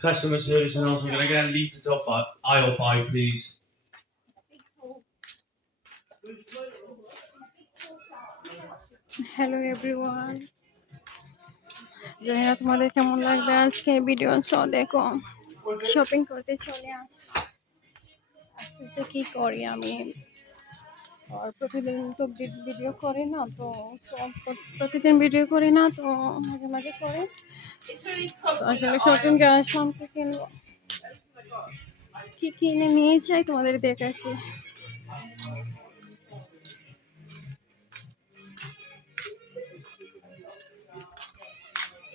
Customer service announcement. Can I get a lead to top five, aisle five, please? Hello everyone জানি না তোমাদের কেমন লাগবে আজকে ভিডিও সো দেখো শপিং করতে চলে আসলাম আস্তে আস্তে কী করি আমি? আর প্রতিদিন তো ভিডিও করি না, তো প্রতিদিন ভিডিও করি না, তো মাঝে মাঝে করি। আসলে শপিং আসলাম কি কিনবো। কি কিনে নিয়ে যাই তোমাদের দেখাচ্ছি।